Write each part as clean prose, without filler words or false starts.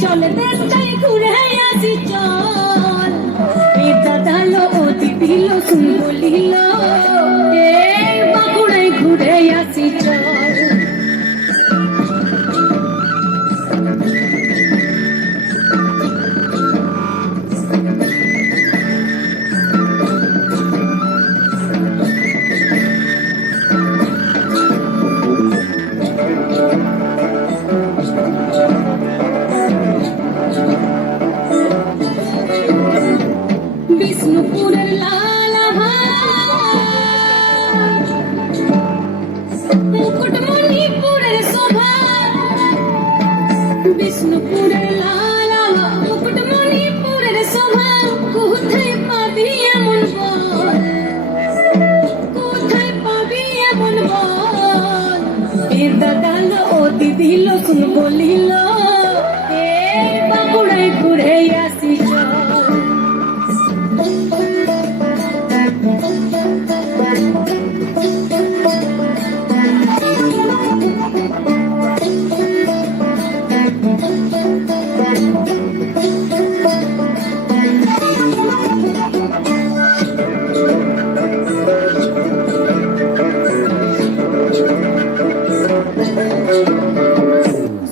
চল দেশটাই ঘুরে আসি চল এ দাদা লো ওদি দিল শুন বলিল এ বাঁকুড়ায় ঘুরে আসি চল বিষ্ণুপুরের লালা মুকুটমণিপুরের শোভা বিষ্ণুপুরের লালা মুকুটমণিপুরের শোভা কোথায় পাবি এমন বল কোথায় পাবি এমন বল এ দাদা লো ওদি দিল শুন বলিল এ বাঁকুড়ায় ঘুরে আসি চল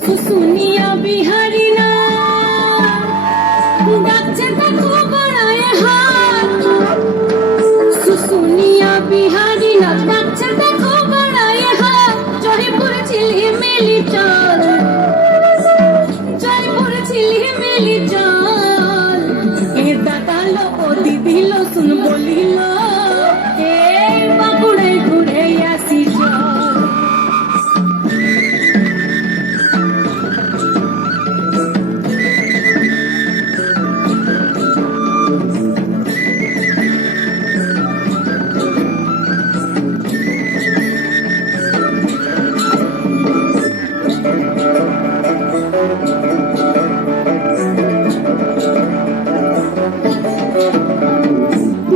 শুশুনিয়া বিহারি না ডাকছে দেখো বড়ায় হাত শুশুনিয়া বিহারি না ডাকছে দেখো বড়ায় হাত জয়পুর ছিলি মেলি চল জয়পুর ছিলি মেলি চল এ দাদা লো ওদি দিল শুন বলিল এ বাঁকুড়ায় ঘুরে আসি চল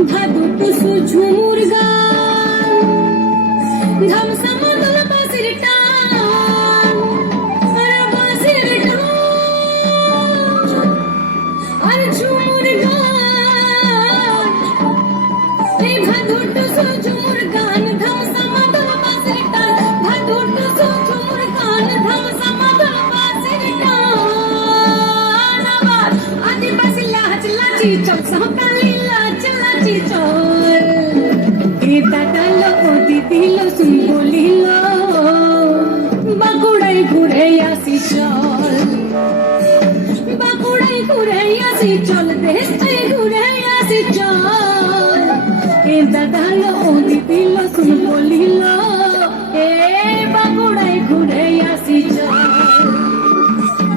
ভাদু টুসু ঝুমুর গান ধামসা মাদল বাসির টান আর বাসির টান আর ঝুমুর গান এই ভাদু টুসু ঝুমুর গান ধামসা মাদল বাসির টান ভাদু টুসু ঝুমুর গান ধামসা মাদল বাসির টান আবার আদিবাসী লাচ লাচি চক সহকালি চল এ দাদা লো ওদি দিল শুন বলিল বাঁকুড়ায় ঘুরে আসি চল বাঁকুড়ায় ঘুরে আসি চল দেশটাই ঘুরে আসি চল এ দাদা লো ওদি দিল শুন বলিল এ বাঁকুড়ায় ঘুরে আসি চল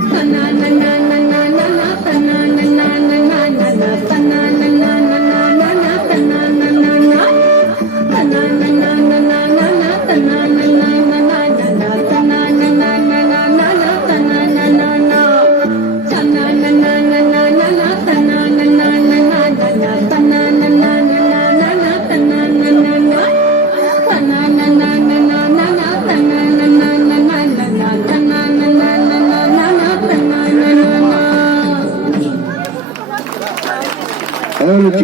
না না না না না না না না না না না না না না না All